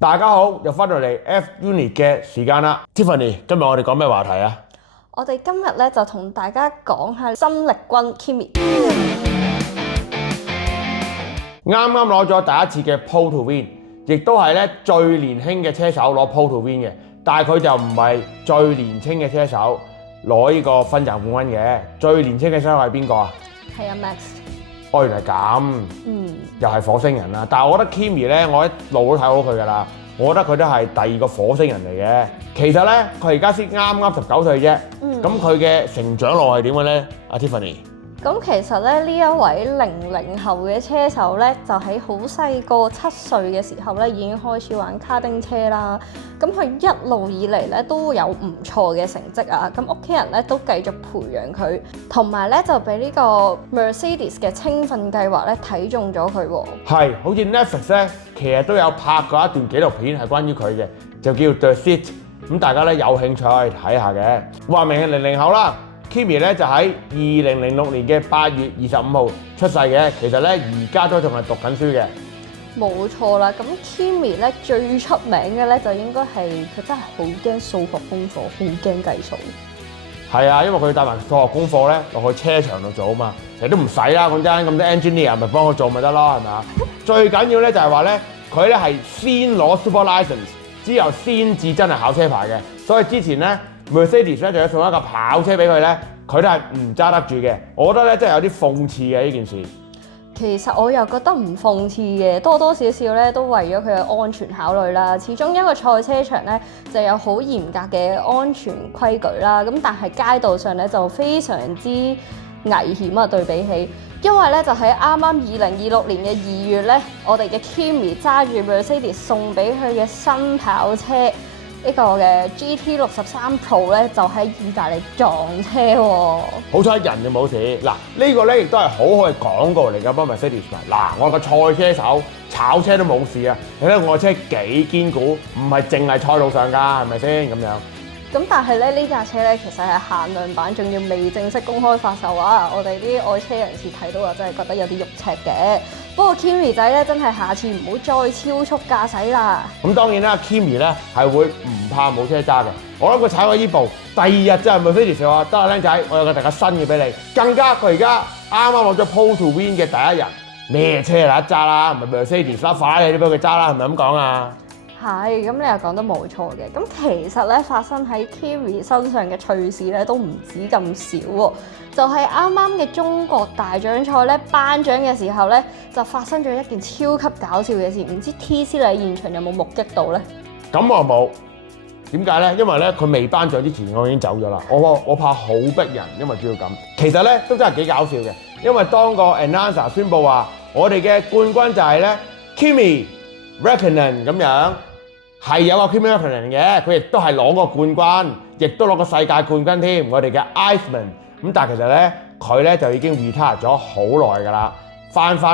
大家好，又翻到嚟 F Unit 嘅時間啦。Tiffany，今日我哋講咩話題啊？我哋今日咧就同大家講下新力軍 Kimi。啱啱攞咗第一次嘅 Pole to Win， 亦都係咧最年輕嘅車手攞 Pole to Win 嘅，但係佢就唔係最年輕嘅車手攞呢個分站冠軍嘅。最年輕嘅車手係邊個啊？係啊 Max。哦，原來咁，又係火星人啦。但係我覺得 Kimi 咧，我一路都睇好佢㗎啦。我覺得佢都係第二個火星人嚟嘅。其實咧，佢而家先啱19歲啫。咁佢嘅成長路係點嘅咧？阿 Tiffany。咁其實咧呢一位00後嘅車手咧，就喺好細個7歲嘅時候咧已經開始玩卡丁車啦。咁佢一路以嚟咧都有唔錯嘅成績啊。咁屋企人咧都繼續培養佢，同埋咧就俾呢個 Mercedes 嘅青訓計劃咧睇中咗佢喎。係，好似 Netflix 咧，其實都有拍過一段紀錄片係關於佢嘅，就叫 The Seat。咁大家咧有興趣可以睇下嘅。話明係00後啦。Kimi 咧就喺2006年嘅8月25號出世嘅，其實咧而家都仲係讀緊書嘅。冇錯啦，咁 Kimi 咧最出名嘅咧就應該係佢真係好驚數學功課，好驚計數。係啊，因為佢帶埋數學功課咧落去車場度做啊嘛，其實都唔使啦，講真，咁多 engineer 咪幫佢做咪得咯，係咪啊？最緊要咧就係話咧，佢咧係先攞 super license， 之後先至真係考車牌嘅，所以之前咧。Mercedes 咧，仲要送一架跑車俾佢咧，佢都係唔揸得住嘅。我覺得咧，真係有啲諷刺嘅呢件事。其實我又覺得唔諷刺嘅，多多少少咧都為咗佢嘅安全考慮啦。始終一個賽車場咧就有好嚴格嘅安全規矩啦。咁但係街道上咧就非常之危險啊！對比起，因為咧就喺啱啱2026年嘅2月咧，我哋嘅 Kimi 揸住 Mercedes 送俾佢嘅新跑車。呢個嘅 GT63 Pro 咧就喺意大利撞車喎，好彩人就冇事。嗱，呢個咧亦都係好好嘅廣告嚟㗎，幫 Mercedes。嗱，我個賽車手炒車都冇事啊！你睇我車幾堅固，唔係淨係賽路上㗎，係咪先咁樣？咁但係咧呢架車咧其實係限量版，仲要未正式公開發售啊！我哋啲愛車人士睇到啊，真係覺得有啲肉赤嘅。不過 Kimi 仔咧真係下次唔好再超速駕駛啦。咁當然啦 ，Kimi 咧係會唔怕冇車揸嘅。我諗佢踩過依部，第二日就係 Mercedes 話得啊，僆仔，我有個大家新嘅俾你。更加佢而家啱啱攞咗 Pole to Win 嘅第一日，咩車嚟得揸啦？唔係 Mercedes 啦，快你都俾佢揸啦，係咪咁講啊？係，咁你又講得冇錯嘅。咁其實咧發生喺 Kimi 身上嘅趣事咧都唔止咁少喎。就係啱啱嘅中國大獎賽咧頒獎嘅時候咧，就發生咗一件超級搞笑嘅事。唔知 TC 你喺現場有冇目擊到咧？咁我冇。點解咧？因為咧佢未頒獎之前，我已經走咗啦。我怕好逼人，因為主要咁。其實咧都真係幾搞笑嘅，因為當個 announcer 宣佈話我哋嘅冠軍就係咧 Kimi Räikkönen 咁樣。係有個 Kimi Räikkönen 嘅，佢亦都係攞過冠軍，亦都攞過世界冠軍添。我哋嘅 Iceman 咁，但係其實咧佢咧就已經 retire 咗好耐㗎啦，翻去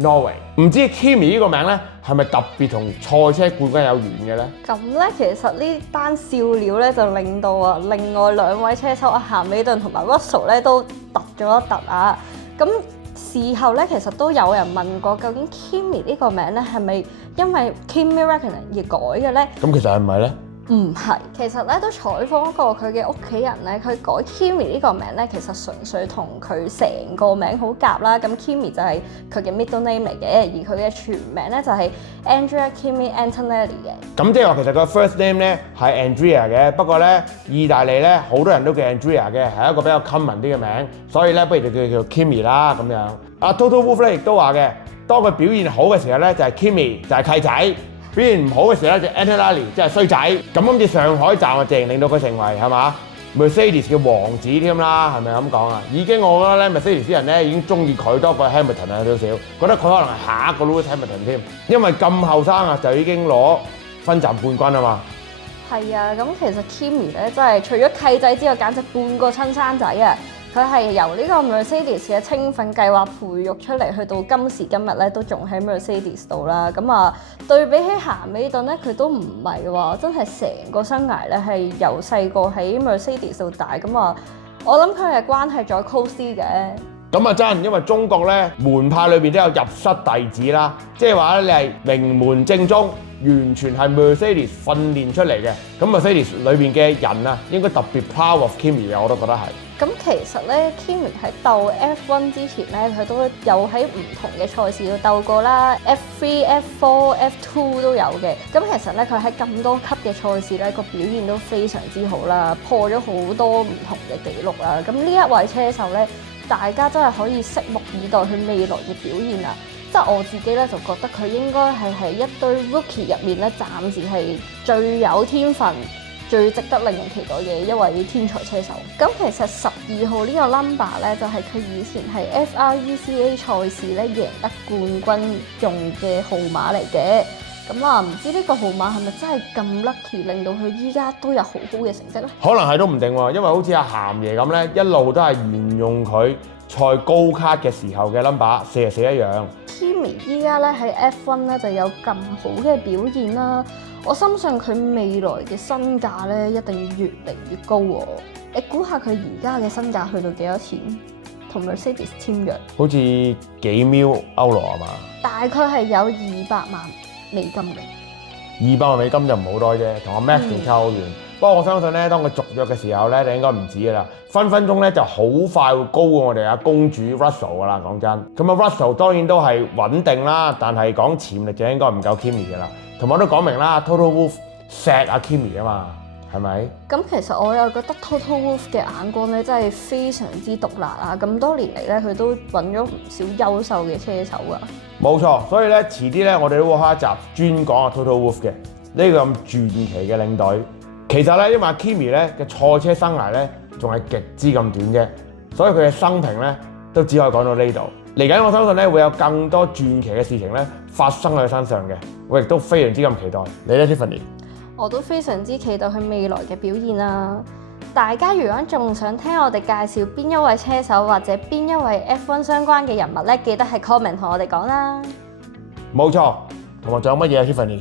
Norway。唔知 Kimi 呢個名咧係咪特別同賽車冠軍有緣嘅咧？咁咧其實呢單笑料咧就令到啊另外2位車手咸美頓同埋 Russell 咧都突咗一突啊！咁事後咧其實都有人問過，究竟 Kimi 呢個名咧係咪因為 Kimi Räikkönen 而改嘅咧？咁其實係唔係咧？唔係，其實咧都採訪過佢嘅屋企人咧，佢改 Kimi 呢個名咧，其實純粹同佢成個名好夾啦。咁 Kimi 就係佢嘅 middle name 嚟嘅，而佢嘅全名咧就係 Andrea Kimi Antonelli 嘅。咁即係話其實個 first name 咧係 Andrea 嘅，不過咧意大利咧好多人都叫 Andrea 嘅，係一個比較 common 啲嘅名，所以咧不如就叫 Kimi 啦咁樣。阿 Toto Wolff 咧亦都話嘅，當佢表現好嘅時候咧就係 Kimi 就係契仔。表現唔好嘅時候咧就 Antonelli 即係衰仔。咁今次上海站啊，正令到佢成為係嘛 Mercedes 嘅王子添啦，係咪咁講啊？已經我覺得咧 Mercedes 啲人咧已經中意佢多過 Hamilton 啊，少少覺得佢可能係下一個 Lewis Hamilton 添，因為咁後生啊就已經攞分站冠軍啊嘛。係啊，咁其實 Kimi 咧真係除咗契仔之外，簡直半個親生仔啊！佢係由呢個 Mercedes 嘅青訓計劃培育出嚟，去到今時今日咧都仲喺 Mercedes 度啦。咁啊，對比起咸美頓咧，佢都唔係話真係成個生涯咧係由細個喺 Mercedes 度大。咁啊，我諗佢係關係再 close 啲嘅。咁啊真，因為中國咧門派裏邊都有入室弟子啦，即係話咧你係名門正宗，完全係 Mercedes 訓練出嚟嘅。咁 Mercedes 裏邊嘅人啊，應該特別 proud of Kimi 嘅，我都覺得係。咁其實咧，Kimi 喺鬥 F1 之前咧，佢都有喺唔同嘅賽事度鬥過啦，F3、F4、F2 都有嘅。咁其實咧，佢喺咁多級嘅賽事咧，個表現都非常之好啦，破咗好多唔同嘅紀錄啦。咁呢一位車手咧，大家真係可以拭目以待佢未來嘅表現啦。即係我自己咧就覺得佢應該係喺一堆 Rookie 入面咧，暫時係最有天分、最值得令人期待嘅一位天才車手。咁其實12號呢個 number 咧，就係佢以前係 FRECA 賽事咧贏得冠軍用嘅號碼嚟嘅。咁啊，唔知呢個號碼係咪真係咁 lucky，令到佢依家都有好好嘅成績咧？可能係都唔定喎，因為好似阿鹹爺咁咧，一路都係沿用佢賽高卡嘅時候嘅 number 44一樣。Kimi 依家咧喺 F1 咧就有咁好嘅表現啦，我深信佢未來嘅身價咧一定越嚟越高喎。你估下佢而家嘅身價去到幾多錢？同 Mercedes 簽約，好似幾秒歐羅啊嘛？大概係有200萬美金嘅。200萬美金就唔好多啫，同阿 Max 仲差好遠。不過我相信咧，當佢續約嘅時候咧，就應該唔止噶啦，分分鐘咧就好快會高過我哋阿公主 Russell 噶啦。講真，咁啊 Russell 當然都係穩定啦，但係講潛力就應該唔夠 Kimi 噶啦。同埋我都講明啦 ，Toto Wolff 錫阿 Kimi 啊嘛，係咪？咁其實我又覺得 Toto Wolff 嘅眼光咧真係非常之獨立啊！咁多年嚟咧，佢都揾咗唔少優秀嘅車手噶。冇錯，所以咧遲啲咧，我哋都會開一集專講阿 Toto Wolff 嘅呢個咁傳奇嘅領隊。其實咧，因為阿 Kimi 咧嘅賽車生涯咧仲係極之咁短啫，所以佢嘅生平咧都只可以講到呢度。嚟緊我相信咧會有更多傳奇嘅事情咧發生喺佢身上嘅，我亦都非常之咁期待。你咧 Tiffany？我都非常之期待佢未來嘅表現啦！大家如果仲想聽我哋介紹邊一位車手或者邊一位 F1 相關嘅人物咧，記得喺 comment 同我哋講啦。冇錯，同埋仲有乜嘢啊 Tiffany？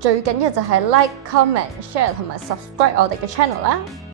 最緊要就係 like、comment、share 同埋 subscribe 我哋嘅 channel 啦。